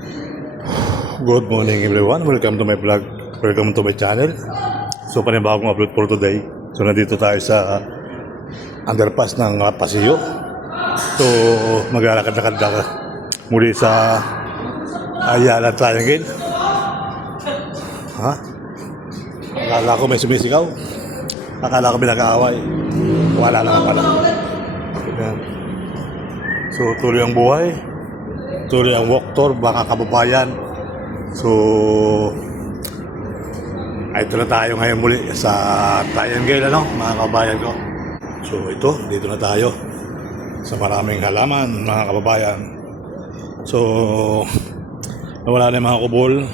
Good morning everyone, welcome to my vlog, welcome to my channel. So panibagong upload for today. So nandito tayo sa underpass ng Paseo. So maglalakad-lakad na muli sa Ayala Triangle. Ha? Akala ko may sumisigaw. Akala ko binag-aaway. Wala naman pala. Yan. So tuloy ang buhay. Tuloy ang walk tour, mga kababayan. So, ito na tayo ngayon muli sa Triangle, mga kababayan ko. So, dito na tayo sa maraming halaman, mga kababayan. So, nawala na yung mga kubol.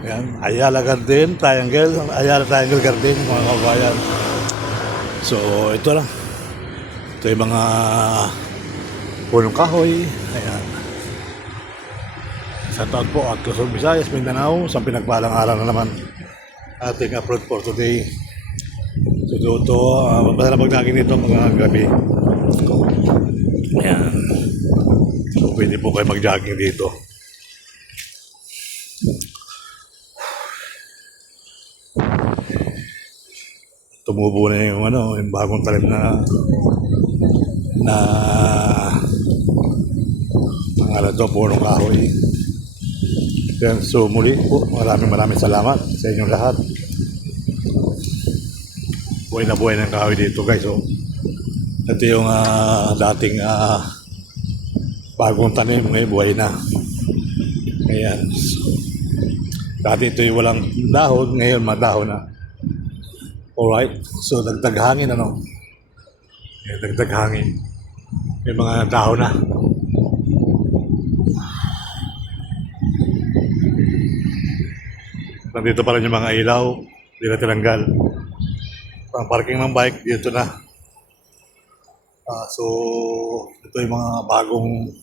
Ayan, Ayala Garden, Triangle, Ayala Triangle Garden, mga kababayan. So, ito lang. Ito yung mga punong kahoy. Ayan. Sa taon po at Luzon, Visayas, Mindanao, sa pinagpalang araw na naman ating upload for today. So basta na pag-jogging nito mga gabi. Ayan. So pwede po kayo mag-jogging dito. Tumubo na yung bagong talim na punong kahoy. Yan, so muli po, maraming salamat sa inyong lahat. Buhay na buhay ng kahoy dito guys. So, ito yung dating bagong tanim, ngayon buhay na. Ayan. Dati ito yung walang dahon, ngayon madahon na. Alright, so dagdag hangin Ayan, dagdag hangin. May mga dahon na. Nandito pa rin yung mga ilaw, hindi na tinanggal. Pang parking ng bike, dito na. So, ito yung mga bagong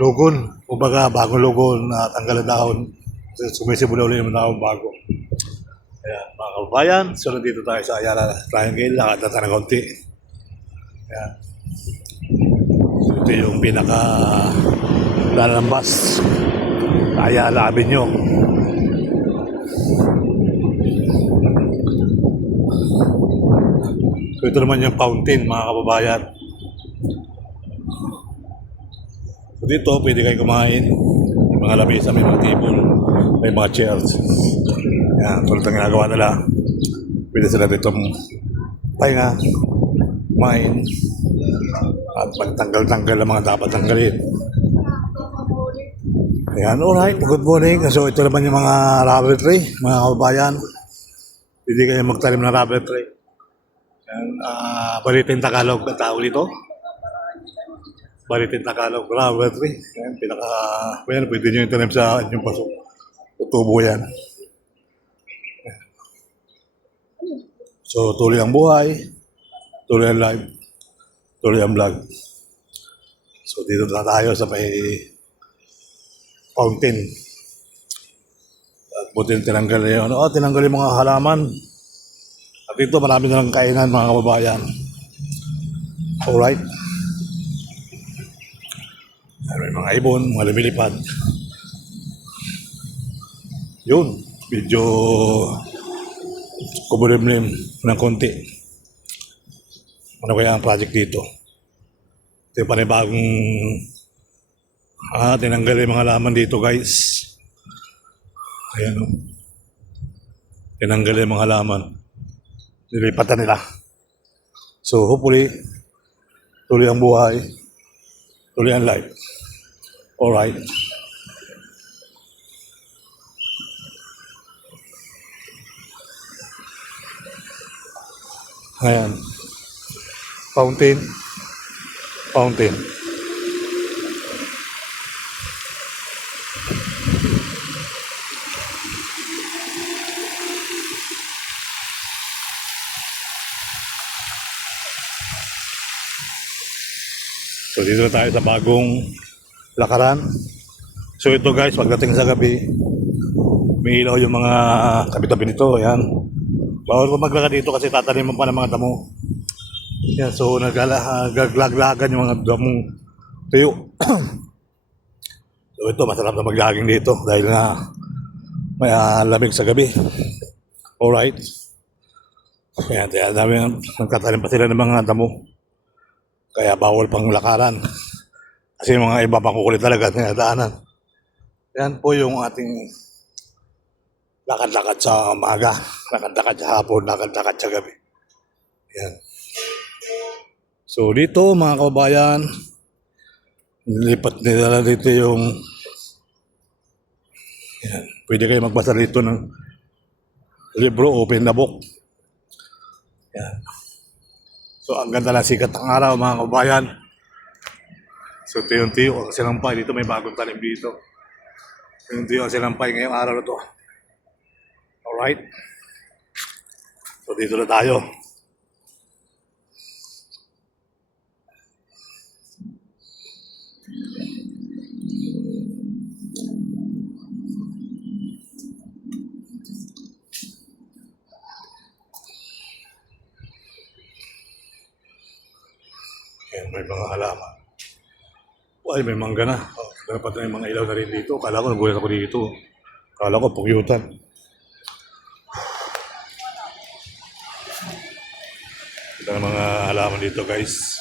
lugon. Kumbaga, bagong lugon na tanggal ang dahon. Sumisibula ulit yung dahon bago. Ayan, mga kababayan. So, nandito tayo sa Ayala Triangle. Lakad na tayo ng konti. Ayan. Ito yung pinaka-lalambas. Ayala Avenue. So ito naman yung fountain, mga kababayan. So dito pwede kayo kumain. May mga lamesa, may mga table, may mga chairs. Yan, tulad ng ginagawa nila. Pwede sila dito pahinga, kumain, at magtanggal-tanggal ang mga dapat tanggalin. Ayan, alright, good morning. So ito naman yung mga rubber tree, mga kababayan. Hindi kayo magtanim ng rubber tree. Yan, Baritin Tagalog ang tawag dito. Baritin Tagalog rubber tree. Yan, pwede nyo yung tanim sa inyong pasok. Tutubo yan. So, tuloy ang buhay, tuloy ang live, tuloy ang vlog. So, dito na tayo sa may fountain. At buti tinanggal yun. Tinanggal yung mga halaman. At dito marami na lang kainan, mga kababayan. Alright. May mga ibon, mga lumilipad. Yun. Medyo kubulimlim ng konti. Ano kaya ang project dito? Ito yung panibagong tinanggal yung mga halaman dito guys. Ayan o. Tinanggal yung mga halaman. Nilipatan nila. So hopefully, tuloy ang buhay, tuloy ang life. Alright. Ayan. Fountain. So dito na tayo sa bagong lakaran. So ito guys, pagdating sa gabi, may ilaw yung mga tabi-tabi nito. Ayan. Bawal ko maglakad dito kasi tataniman pa ng mga damo. Yan, so naglaglagan yung mga damong tuyo. So ito, masarap na mag-jogging dito dahil nga may lamig sa gabi. Alright. Kaya dami nagtatanim pa sila ng mga damo. Kaya bawal pang lakaran. Kasi yung mga iba makukulit talaga at daanan. Yan po yung ating lakad-lakad sa umaga, lakad-lakad sa hapon, lakad-lakad sa gabi. Yan. So dito mga kababayan, nilipat nila dito yung yan. Pwede kayo magbasa dito ng libro, open na book. Yan. So ang ganda ng sikat ng araw mga kababayan. So tiyo-tiyo ang sinampay. Dito may bagong tanim dito. Tiyo-tiyo ang sinampay ngayong araw na to. Alright. So dito na tayo. Ayan, may mga halaman. Ay, may mangga na. Oh, dapat na yung mga ilaw na rin dito. Kala ko, nagulat ako dito. Kala ko, pugyutan. Ito ang mga halaman dito, guys.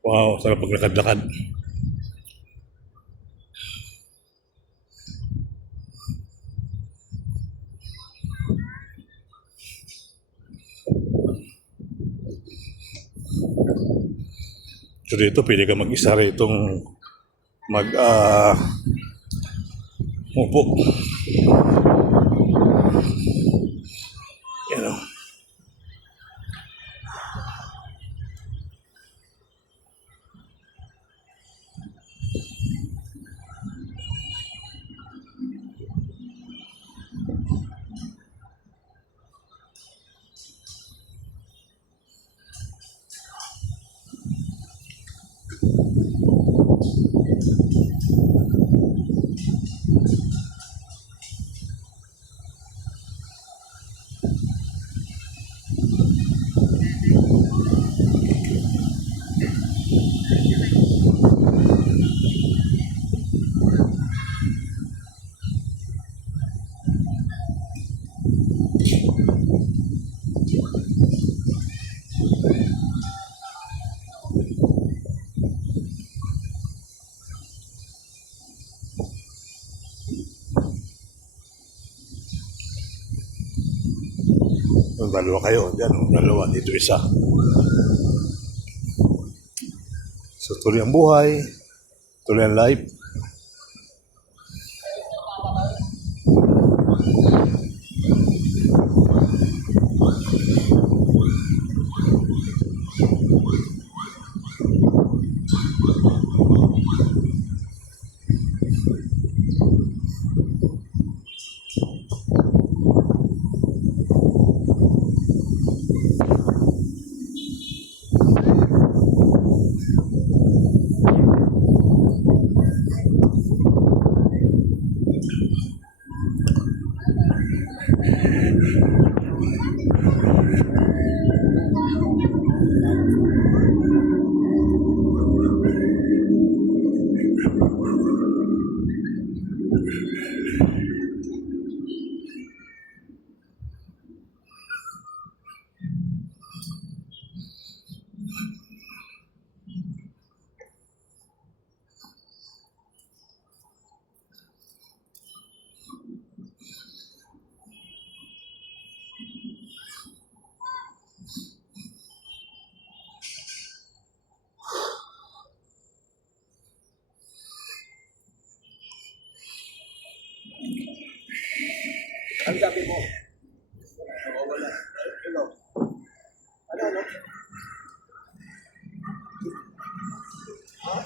Wow, sarap paglakad-lakad. So dito, pwede ka mag-isa ritong upo. Yan o. Dalawa kayo. Diyan, dalawa. Dito isa. So tuloy ang buhay. Tuloy ang life. Ang sabi mo? Nawawala. Ano? Ano? Ha?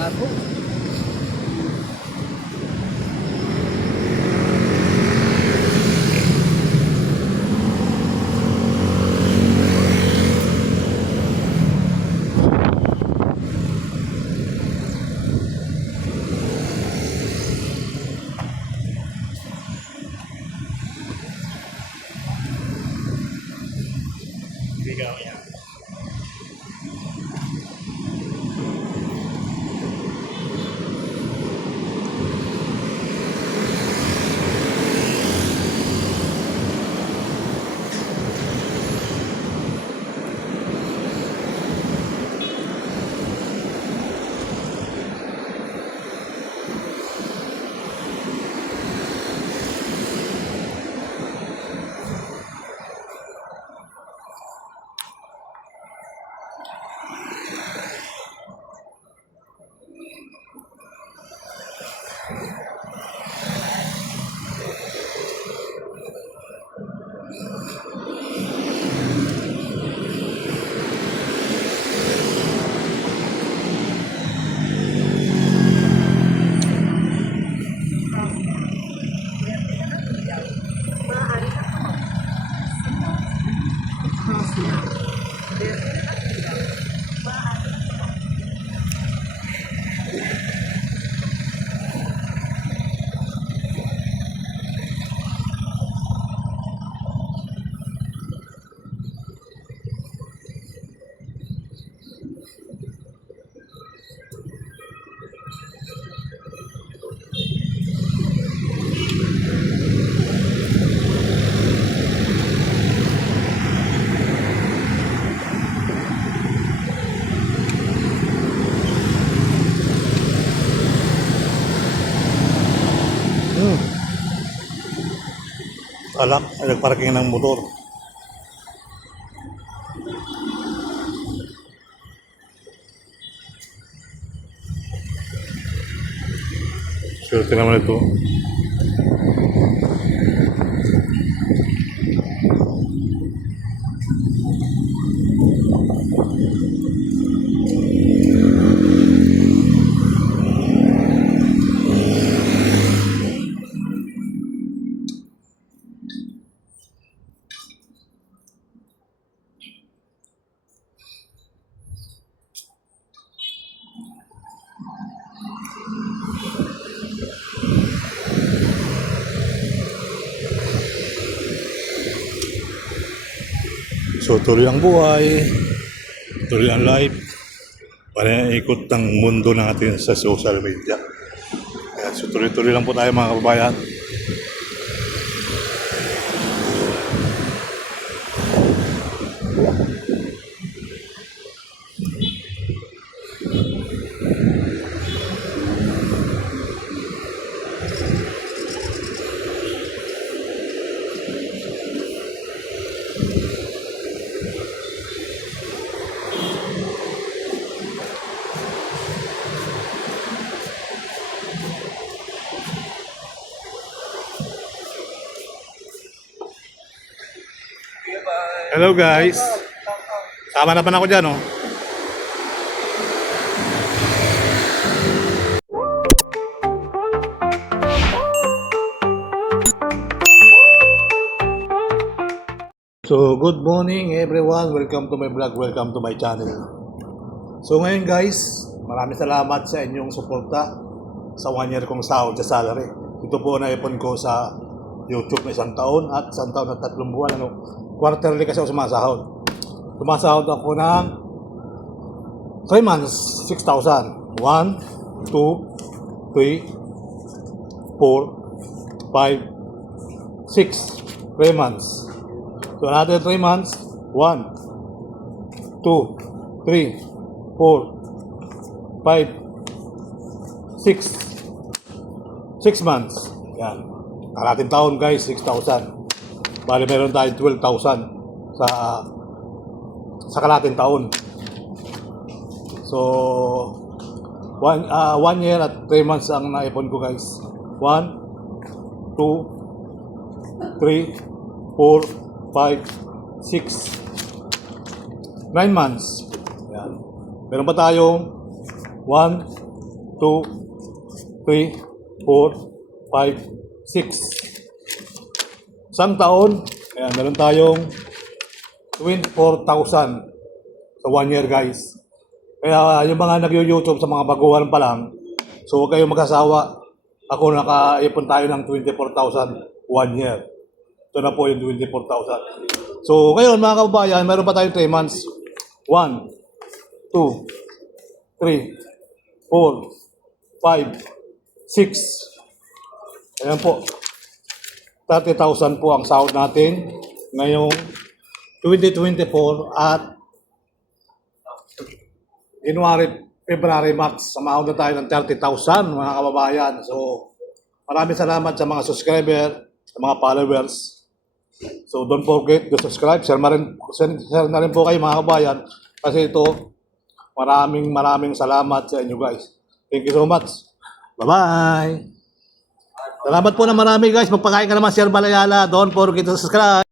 Kapo. Bigaw niya. Alam, nagparking ng motor. Swerte naman ito. So tuloy ang buhay, tuloy ang life, para ikot ng mundo natin sa social media. Kaya so tuloy-tuloy lang po tayo mga kababayan. Hello guys. Sama na pa ako dyan, oh. So, good morning everyone. Welcome to my vlog. Welcome to my channel. So, ngayon guys, maraming salamat sa inyong suporta sa 1 year kong sahod sa salary. Ito po naipon ko sa YouTube na 1 taon at 1 taon at 3 buwan. Quarterly kasi ako sumasahod. Sumasahod ako ng 3 months, 6,000. 1, 2, 3, 4, 5, 6. 3 months. So another 3 months. 1, 2, 3, 4, 5, 6. 6 months. Yan. Kalating taon guys, 6,000. Bali meron tayong 12,000 sa kalating taon. So 1 year at 3 months ang naipon ko guys. 1, 2, 3, 4, 5, 6, 9 months. Yan. Meron pa tayong 1, 2, 3, 4, 5, 6. Isang taon, ayan, meron tayong 24,000 sa 1 year, guys. Kaya yung mga nag-YouTube sa mga baguhan pa lang, so huwag kayong mag-asawa. Ako nakaipon tayo ng 24,000 1 year. Ito na po yung 24,000. So ngayon mga kababayan, meron pa tayong 3 months. 1, 2, 3, 4, 5, 6. Ayan po. 30,000 po ang sahod natin ngayong 2024 at January, February, March. Samahan na tayo ng 30,000 mga kababayan. So maraming salamat sa mga subscriber, sa mga followers. So don't forget to subscribe. Share na rin po kayo mga kababayan. Kasi ito, maraming salamat sa inyo guys. Thank you so much. Bye-bye. Salamat po na marami guys. Magpakain ka naman, Sir Balayala. Don't forget to subscribe.